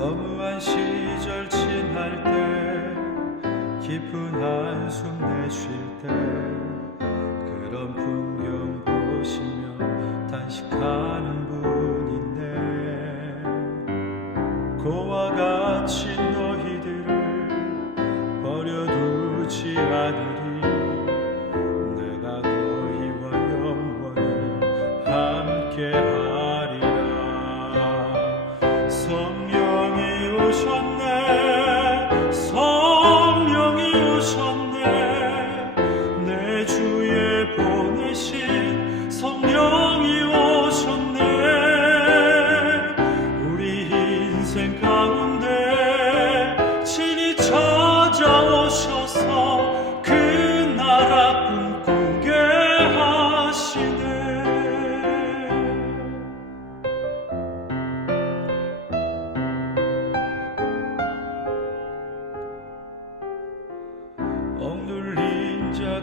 허무한 시절 지날 때 깊은 한숨 내쉴 때 그런 풍경 보시며 단식하는 분인데 고와 같이 너희들을 버려두지 않으리. 내가 너희와 영원히 함께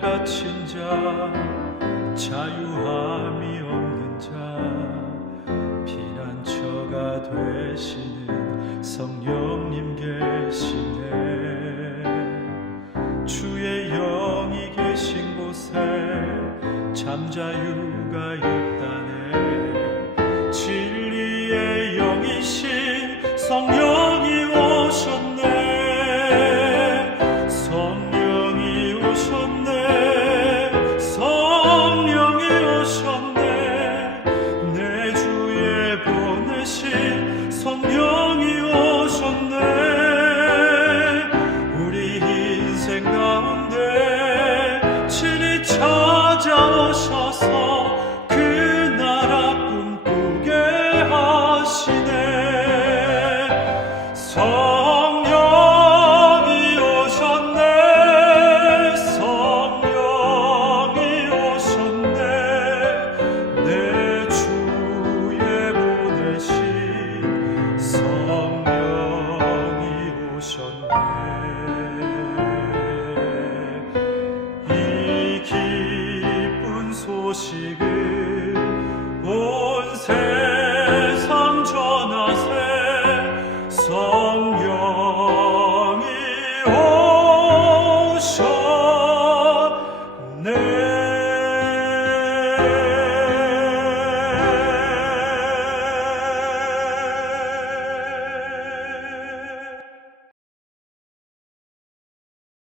갇힌 자 자유함이 없는 자 피난처가 되시는 성령님 계시네. 주의 영이 계신 곳에 잠자유 소식을